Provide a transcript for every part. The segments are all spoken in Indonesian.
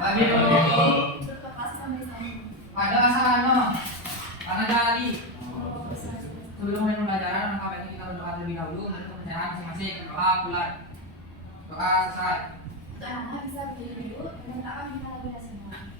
Babi dulu. Pada masalah no. Karena dari sebelum mulai pembelajaran maka baiknya kita berdoa terlebih dahulu untuk pencerahan masing-masing. Doa mulai. Doa selesai. Anak bisa berdiri dulu dan akan kita lakukan semua.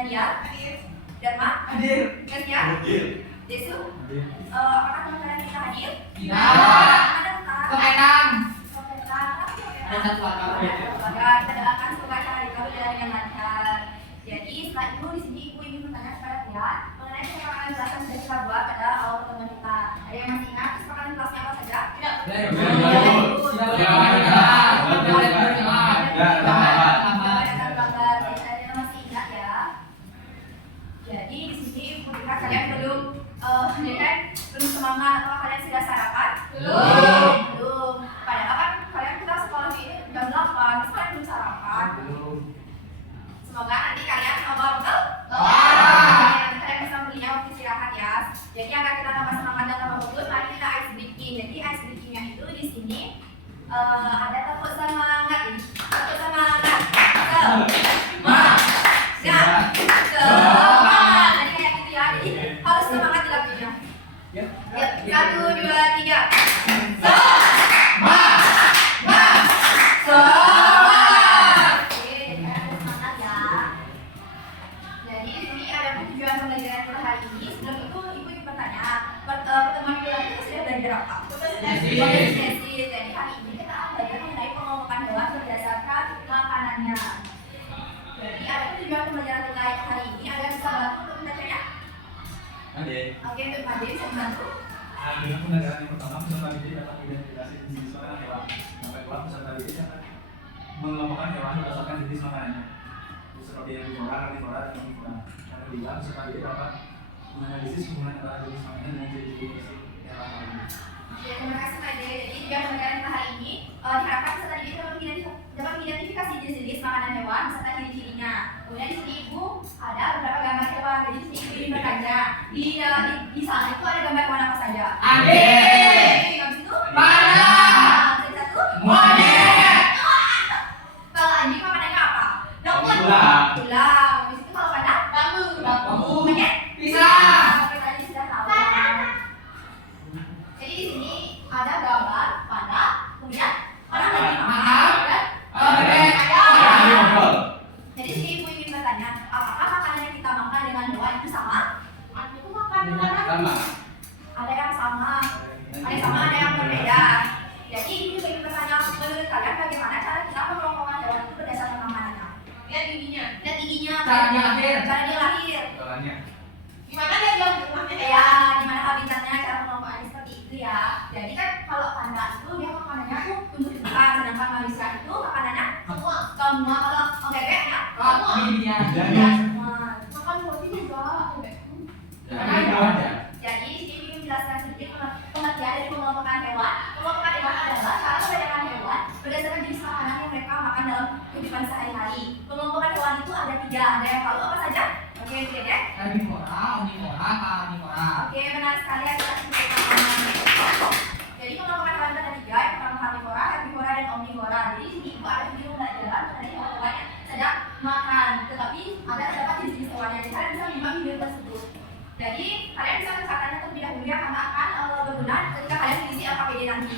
Nadia, Dharma, hadir. Kesya, hadir. Desu, apakah teman-teman kita hadir? Tidak. Ada tak? Kemenang. Ada satu akan akan sebagai hari kamu dengan lancar. Jadi setelah itu di sini ibu ingin bertanya kepada kalian mengenai kesepakatan kelas yang sudah kita buat pada awal pertemuan kita. Ada yang masih ingat kesepakatan kelasnya apa saja? Tidak. Jadi di sini ketika kalian belum semangat atau kalian sudah sarapan? Belum. Padahal kan kalian kita sekolah ini jam 8, terus kalian belum sarapan. Semoga nanti kalian betul? Nanti kalian bisa belinya waktu istirahat ya. Jadi agar kita tambah semangat dan tambah bagus, mari kita ice breaking. Jadi ice breakingnya itu di sini ada tepuk semangat ini. Tepuk semangat. Jadi kayak gitu ya. Jadi harus semangat dilakukannya. Ya, 1, 2, 3. Jadi hari ini kita akan belajar mengenai pengelompokan hewan berdasarkan makanannya. Jadi ada tujuan pembelajaran terkait hari ini, ada yang bisa bantu untuk membacanya? Oke, untuk Pak bisa bantu. Dengan pembelajaran yang pertama, peserta didik dapat identifikasi jenis makanan hewan. Sampai kelas peserta didik dapat mengelompokkan hewan berdasarkan jenis makanannya, seperti herbivora, karnivora, dan omnivora. Yang kedua, peserta didik dapat menganalisis hubungan antara jenis makanan dan ciri-ciri hewan lainnya. Ya, terima kasih Pak Ade. Jadi tujuan pembelajaran kita hari ini diharapkan peserta didik dapat mengidentifikasi jenis-jenis makanan hewan beserta ciri-cirinya. Kemudian di sini Ibu ada beberapa gambar hewan. Jadi di sini Ibu ingin bertanya di sana itu ada gambar hewan apa saja? Anjing. Habis itu? Panah. Satu? Monyet. Kalau anjing makanannya apa? Tulang. Habis itu kalau panah? Bambu. Monyet? Pisang. Tadi sudah tahu. Jadi di sini ada gambar panah, kemudian orang lagi makan, dan ayam. Jadi sini Ibu ingin bertanya, apakah makanan yang kita makan dengan hewan itu sama? Itu makan makanan. Ada yang sama, ada yang berbeda. Jadi Ibu juga ingin bertanya menurut kalian bagaimana cara kita mengelompokkan hewan itu berdasarkan makanannya? Lihat giginya. Cara dia lahir. Caranya. Gimana dia bilang rumahnya? Ya, gimana habitatnya, cara pengelompokannya seperti itu ya. Jadi kan kalau panda itu dia makanannya tuh tumbuh-tumbuhan, sedangkan manusia itu makanannya semua. Kalau bebek ya? Semua. Makan roti juga bebek. Jadi ini ingin menjelaskan sedikit pengertian dari pengelompokan hewan. Pengelompokan hewan adalah cara membedakan hewan berdasarkan jenis makanan yang mereka makan dalam kehidupan sehari-hari. Pengelompokan hewan itu ada 3. Ada yang tahu apa saja? Oke, dek. Herbivora, omnivora, karnivora. Oke, benar sekali ya, kita sebutkan. Jadi pengelompokan hewan itu ada 3, yang pertama karnivora, herbivora, dan omnivora. Jadi di sini Ibu ada video pembelajaran mengenai hewan-hewan yang sedang makan, tetapi ada terdapat jenis-jenis hewannya. Jadi kalian bisa menyimak video tersebut. Jadi kalian bisa mencatatnya terlebih dahulu ya, karena akan berguna ketika kalian mengisi LKPD nanti.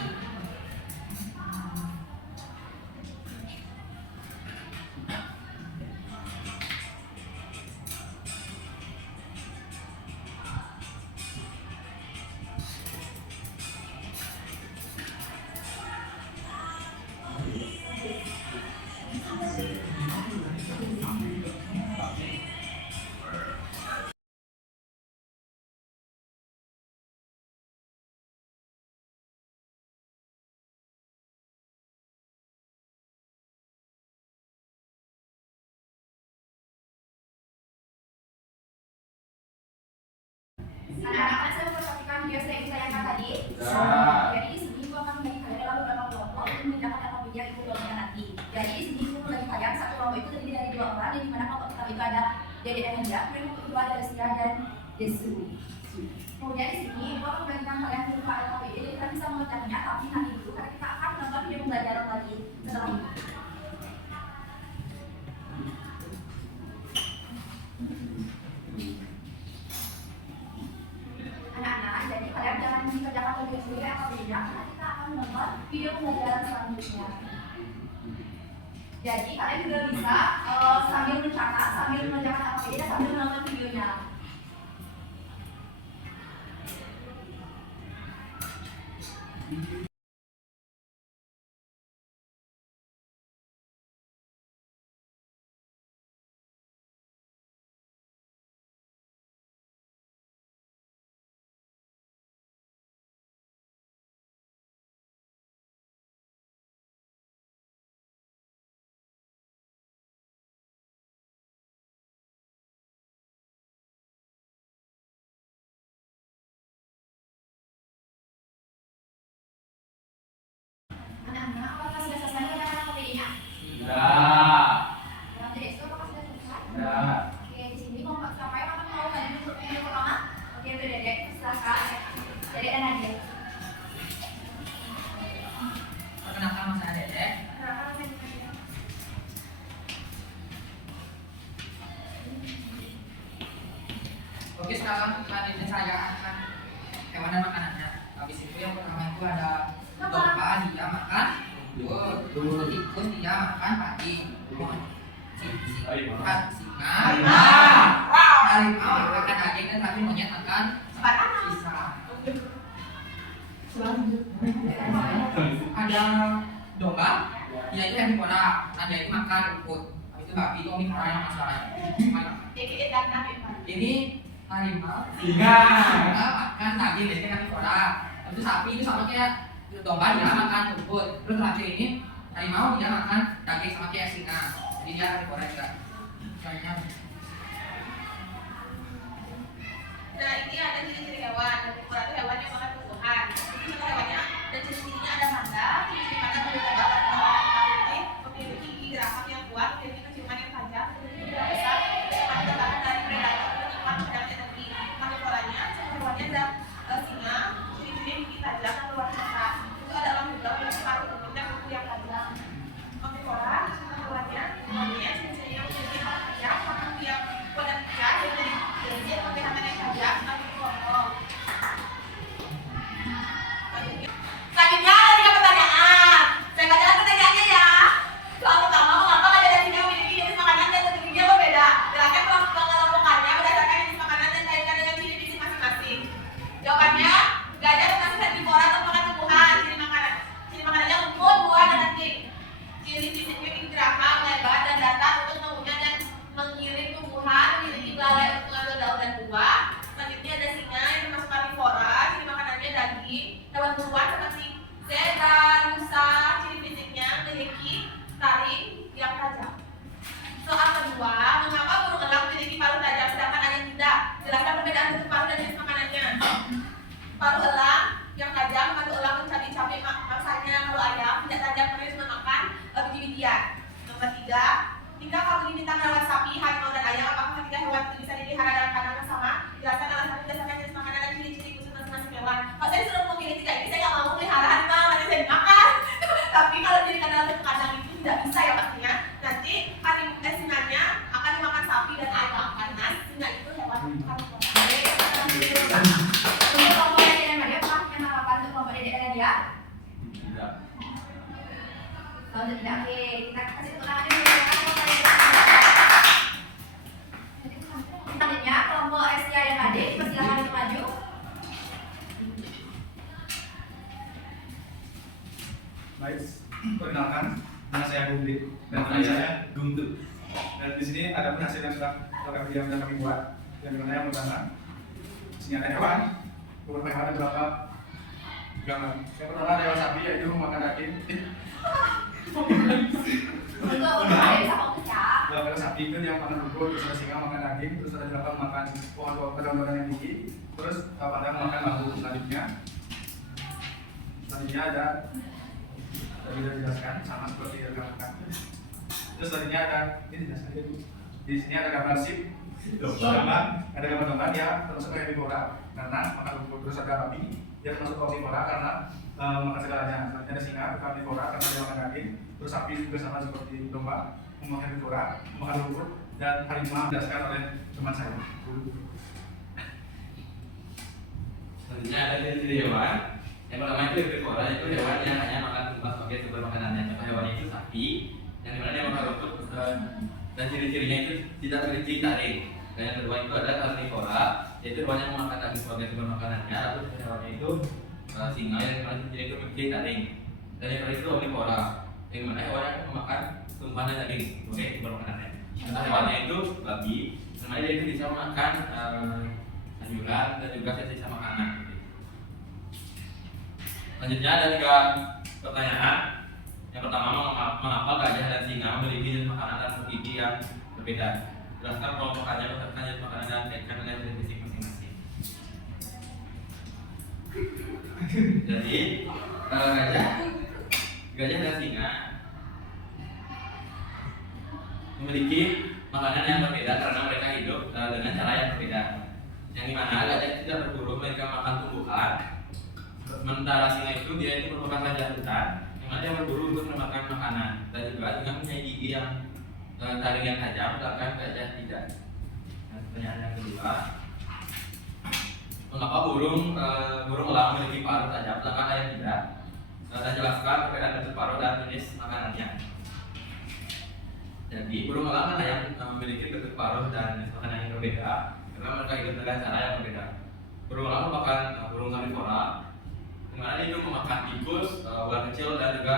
Jadi di sini gua akan membagi kalian dalam beberapa kelompok untuk membedakan apa beda itu kelompoknya nanti. Jadi di sini gua membagi kalian satu kelompok itu terdiri dari 2 orang, yang dimana kelompok pertama itu ada Dede dan Hendra, kemudian kelompok kedua ada Lesia dan Desu. Kemudian di sini gua akan membagikan kalian berupa LKPD, jadi kalian bisa memecahnya, tapi nanti dulu karena kita akan menonton video pembelajaran lagi setelah ini. Anak-anak, jadi kalian jangan dikerjakan sendiri LKPD-nya karena kita akan menonton video pembelajaran selanjutnya. Jadi kalian juga bisa sambil mencatat, sambil mengerjakan LKPD dan sambil menonton videonya. Anak-anak, apakah sudah selesai mengerjakan LKPD-nya? Sudah. Yang dari itu apakah sudah selesai? Sudah. Oke, di sini mau siapa yang akan mau tadi untuk video pertama? Oke, udah Dedek, silakan. Dedek dan Nadia. Perkenalkan nama saya Dedek. Kenapa namanya Nadia? Oke, sekarang selanjutnya saya akan hewan dan makanannya. Habis itu yang pertama itu ada domba, dia makan telur. Tikus dia makan padi. Singa, harimau makan daging, dan terakhir monyet makan sisa. Ada domba, dia itu herbivora, nah dia itu makan rumput. Habis itu babi itu omnivora yang masalahnya. Ini harimau, Singa. makan daging, biasanya herbivora. Habis itu sapi itu sama kayak domba, dia makan rumput. Terus terakhir ini harimau, dia makan daging sama kayak singa. Jadi dia herbivora juga. Soalnya Nah, ini ada ciri-ciri hewan. Herbivora itu hewan yang makan tumbuhan. Ini contoh hewannya, dan ciri-cirinya ada panda. Ciri-ciri panda memiliki badan putih, memiliki gigi geraham yang kuat, memiliki penciuman yang tajam, memiliki berat besar, dapat dikatakan dari predator penyimpan cadangan energi. Herbivora-nya, contoh hewannya ada singa, ciri-ciri gigi tajam dan luar biasa. Itu adalah juga memiliki paruh umum dan kuku yang tajam. Omnivora, contoh hewannya, ciri-cirinya memiliki paruh tajam, paruh yang kuat dan tegak, yang jadi dia penglihatan yang tajam, tapi kotor. Selanjutnya ada 3 pertanyaan. Saya bacakan pertanyaannya ya. Soal pertama, mengapa ada singa memiliki jenis makanan dan tentunya berbeda? Silakan mengelompokannya berdasarkan jenis makanan dan kaitkan dengan ciri fisik masing-masing. Jawabannya, gajah termasuk herbivora atau makan tumbuhan. Ciri makanannya rumput, buah, dan daging. Ciri fisiknya gigi geraham, lebar dan datar untuk mengunyah dan mengiring tumbuhan, memiliki belalai untuk mengambil daun dan buah. Selanjutnya ada singa yang termasuk karnivora, ciri makanannya daging. Hewan buruan seperti zebra, rusa, ciri fisiknya memiliki taring yang tajam. Soal kedua, mengapa burung elang memiliki paruh tajam sedangkan ayam tidak? Jelaskan perbedaan bentuk paruh dan jenis makanannya. Paruh elang yang tajam, paruh elang mencari-cari mangsanya. Kalau ayam tidak tajam karena cuma makan biji-bijian. Nomor 3, jika kamu diminta merawat sapi, harimau, dan ayam, apakah ketiga hewan itu bisa dipelihara dalam kandang yang sama? Jelaskan alasan berdasarkan jenis makanan dan ciri-ciri khusus masing-masing hewan. Kalau saya disuruh memilih 3 ini, saya nggak mau melihara harimau, nanti saya dimakan. Tapi kalau dijadikan dalam bentuk kandang itu tidak bisa ya pastinya. Nanti singanya akan dimakan sapi dan ayam karena singa itu hewan karnivora. Untuk kelompok Dedek dan Nadia, apakah punya harapan untuk kelompok Dedek dan Nadia? Tidak. Kalau tidak, oke, kita kasih tepuk tangan dulu ya. Selanjutnya, kelompok Estia dan Ade, persilakan untuk maju. Baik, perkenalkan, nama saya Bumdi dan teman saya Guntur. Dan di sini ada pun hasil yang sudah kami buat. Yang mana yang pertama, sini ada hewan. Beberapa hewan ada berapa gambar. Yang pertama ada hewan sapi, yaitu makan daging. Untuk Ade bisa fokus ya. Kalau sapi itu yang makan rumput, terus ada singa makan daging, terus ada jerapah makan pohon-pohon yang tinggi, terus pada makan bambu. Selanjutnya Selanjutnya ada tadi sudah dijelaskan sama seperti rekan-rekan. Terus selanjutnya ada ini dijelaskan dulu. Di sini ada gambar sip, ada gambar domba dia termasuk ke herbivora karena makan rumput. Terus ada babi dia termasuk ke omnivora karena makan segalanya. Selanjutnya ada singa karnivora karena dia makan daging. Terus sapi juga sama seperti domba memakan herbivora, memakan rumput, dan harimau dijelaskan oleh teman saya. Selanjutnya ada ciri-ciri hewan. Yang pertama itu herbivora, itu hewan yang hanya makan tumbuhan sebagai sumber makanannya. Contoh hewannya itu sapi, yang dimana dia makan rumput dan ciri-cirinya itu tidak memiliki taring. Dan yang kedua itu ada karnivora, yaitu hewan yang memakan daging sebagai sumber makanannya. Lalu hewannya itu singa yang dimana ciri itu memiliki taring. Dan yang terakhir itu omnivora, yang dimana hewan yang memakan tumbuhan daging sebagai sumber makanannya. Contoh hewannya itu babi, dimana dia itu bisa makan sayuran dan juga sisa makanan. Selanjutnya ada 3 pertanyaan. Yang pertama, mengapa gajah dan singa memiliki jenis makanan dan gigi yang berbeda? Jelaskan kelompokannya berdasarkan jenis makanan dan kaitkan dengan jenis fisik masing-masing. Jadi gajah dan singa memiliki makanan yang berbeda karena mereka hidup dengan cara yang berbeda. Yang dimana gajah tidak berburu, mereka makan tumbuhan. Sementara singa itu dia itu merupakan raja hutan, yang mana dia berburu untuk mendapatkan makanan dan juga singa punya gigi yang taring yang tajam, sedangkan gajah tidak. Dan pertanyaan yang kedua, mengapa burung elang memiliki paruh tajam, sedangkan ayam tidak? Dan jelaskan perbedaan bentuk paruh dan jenis makanannya. Jadi burung elang dan ayam memiliki bentuk paruh dan jenis makanan yang berbeda karena mereka hidup dengan cara yang berbeda. Burung elang merupakan burung karnivora, di mana dia memakan tikus, ular kecil dan juga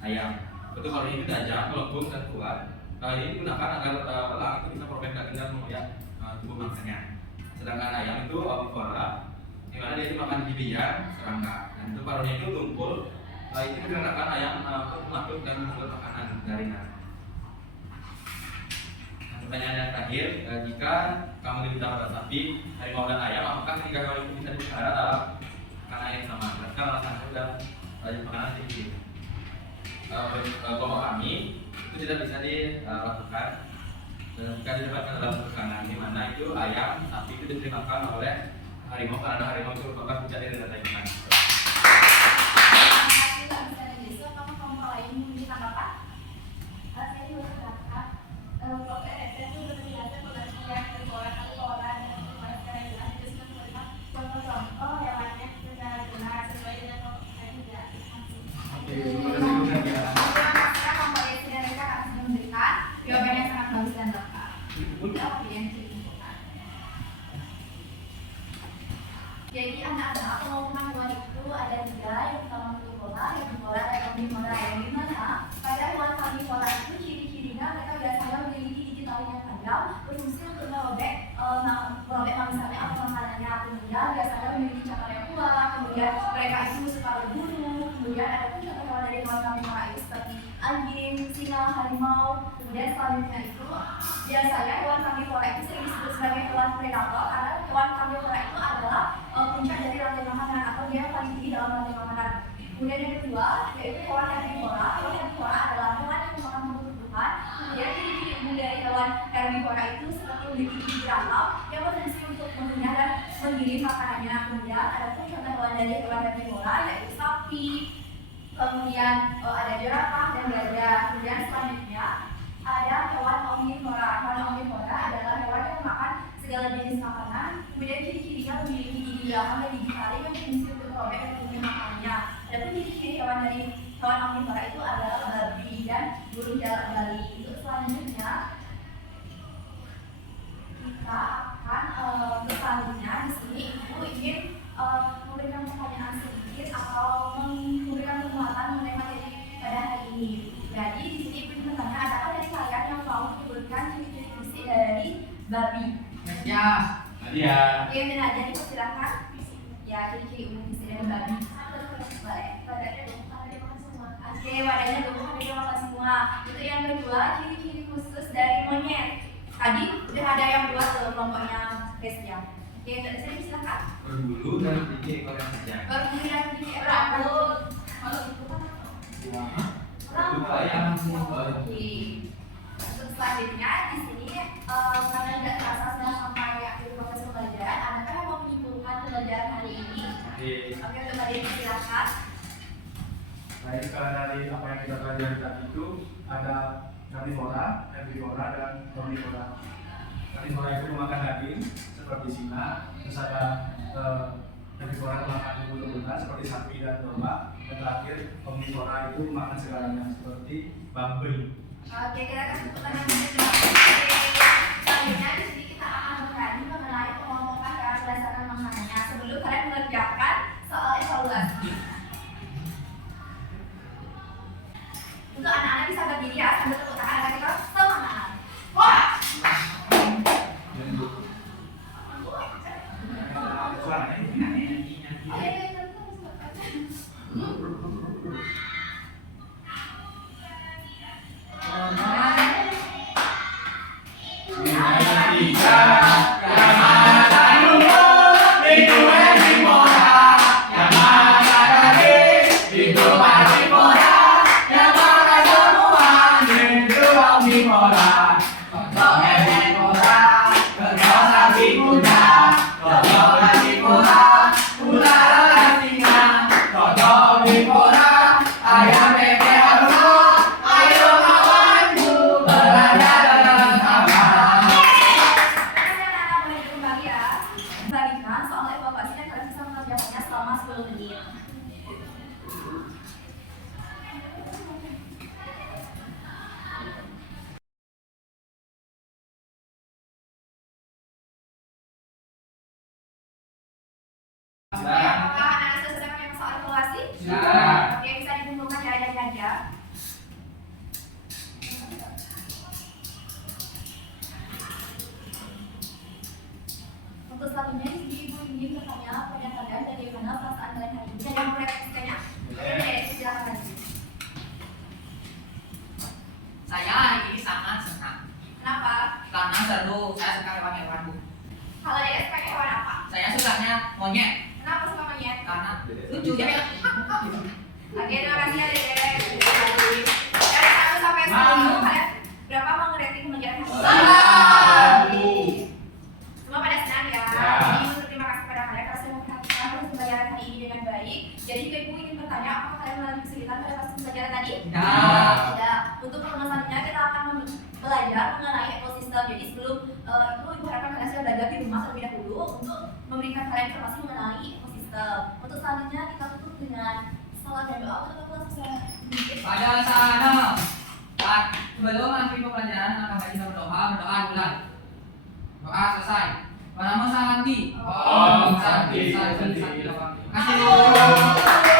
ayam. Bentuk paruh ini tajam, melengkung dan kuat. Ini digunakan agar elang itu bisa merobek daging dan mengoyak tubuh mangsanya. Sedangkan ayam itu omnivora, di mana dia makan bibian, serangga. Dan bentuk paruhnya itu tumpul. Itu dikarenakan ayam masuk dan membuat makanan jaringan. Pertanyaan yang terakhir, jika kamu diminta pada sapi, harimau dan ayam, apakah ketika kamu itu bisa dipelihara dalam makanan yang sama? Jelaskan alasannya dan jenis makanan tinggi. Kelompok kami itu tidak bisa dilakukan jika didapatkan dalam makanan, di mana itu ayam, sapi itu dimakan oleh harimau karena harimau itu merupakan puncak dari rantai makanan. Jadi anak-anak pengumuman hewan itu ada 3, yang pertama karnivora, dan omnivora. Yang dimana pada hewan karnivora itu ciri-cirinya mereka biasanya memiliki gigi taring yang tajam, berfungsi untuk merobek mangsanya atau makanannya. Kemudian biasanya memiliki cakar yang kuat. Kemudian mereka itu suka berburu. Kemudian ada pun contoh-contoh dari hewan karnivora itu seperti anjing, singa, harimau. Kemudian selanjutnya itu biasanya hewan karnivora itu sering disebut sebagai hewan predator karena hewan karnivora itu adalah puncak dari rantai makanan atau dia paling tinggi dalam rantai makanan. Kemudian yang kedua yaitu hewan herbivora. Hewan herbivora adalah hewan yang memakan tumbuh-tumbuhan. Kemudian ciri-ciri umum dari hewan herbivora itu seperti memiliki gigi beragam yang berfungsi untuk mengunyah dan menggiling makanannya. Kemudian ada pun contoh hewan dari hewan herbivora yaitu sapi. Kemudian ada jerapah dan gajah. Kemudian selanjutnya ada hewan omnivora. Hewan omnivora adalah hewan yang makan segala jenis makanan. Kemudian ciri-cirinya memiliki gigi belakang dan gigi taring yang berfungsi untuk merobek dan mengunyah makanannya. Adapun ciri-ciri hewan dari hewan omnivora itu adalah babi dan burung jalak Bali. Untuk selanjutnya kita akan selanjutnya di sini ibu ingin memberikan pertanyaan sedikit atau memberikan penguatan mengenai materi pada hari ini. Jadi di sini ibu bertanya, adakah dari kalian yang mau menyebutkan ciri-ciri fisik dari babi? Ya. Nadia. Oke, Nadia dipersilakan. Ya, ciri-ciri umum fisik dari babi. Boleh. Wadahnya dimakan semua. Oke, wadahnya dimakan semua. Itu yang kedua, ciri-ciri khusus dari monyet. Tadi udah ada yang 2 tuh kelompoknya guysnya. Oke, dari sini silakan. Berbulu dan memiliki ekor yang panjang. Berbulu dan memiliki ekor. Oke. Untuk selanjutnya di sini karena tidak terasa sudah sampai akhir proses pembelajaran, adakah yang mau menyimpulkan pembelajaran hari ini? Oke, untuk Nadia silakan. Baik, dari apa yang kita pelajari tadi itu ada karnivora, herbivora, dan omnivora. Karnivora itu memakan daging seperti singa, terus ada herbivora memakan tumbuh-tumbuhan seperti sapi dan domba, dan terakhir omnivora itu memakan segalanya seperti bambu. Oke, kita kasih pertanyaan berikutnya. Selanjutnya di sini kita akan mengkaji mengenai pengelompokan kelas berdasarkan maknanya sebelum kalian mengerjakan soal evaluasi. Untuk anak-anak bisa berdiri ya sambil tepuk tangan agar kita semangat. Wah! Bagikan soal evaluasi dan kalian bisa mengerjakannya selama 10 menit. Oke, apakah anak-anak sudah selesai pakai soal evaluasi? Oke, bisa dikumpulkan ya aja. Untuk selanjutnya di sini Ibu ingin bertanya kepada kalian bagaimana perasaan kalian hari ini dan yang merefleksikannya. Oke, silakan lagi. Saya hari ini sangat senang Kenapa? karena seru. Saya suka hewan-hewan, Bu. Kalau dia suka hewan apa? Saya sukanya monyet Kenapa suka monyet? karena lucu ya. Oke, terima kasih ya Dede. Dari 1 sampai 10 kalian berapa mau ngerating pembelajaran hari ini? Semua pada senang ya. Jadi Ibu terima kasih kepada kalian karena sudah memperhatikan proses pembelajaran hari ini dengan baik. Jadi juga Ibu ingin bertanya apakah kalian mengalami kesulitan pada proses pembelajaran tadi? Tidak. Untuk pertemuan selanjutnya kita akan belajar mengenai ekosistem. Jadi sebelum itu Ibu harapkan kalian sudah belajar di rumah terlebih dahulu untuk memberikan kalian informasi mengenai ekosistem. Untuk selanjutnya kita tutup dengan salam dan doa untuk kelas sedikit. Pada saat sebelum mengakhiri pembelajaran akan kita berdoa dimulai. Doa selesai. Nama Santi. Om Santi. Terima kasih.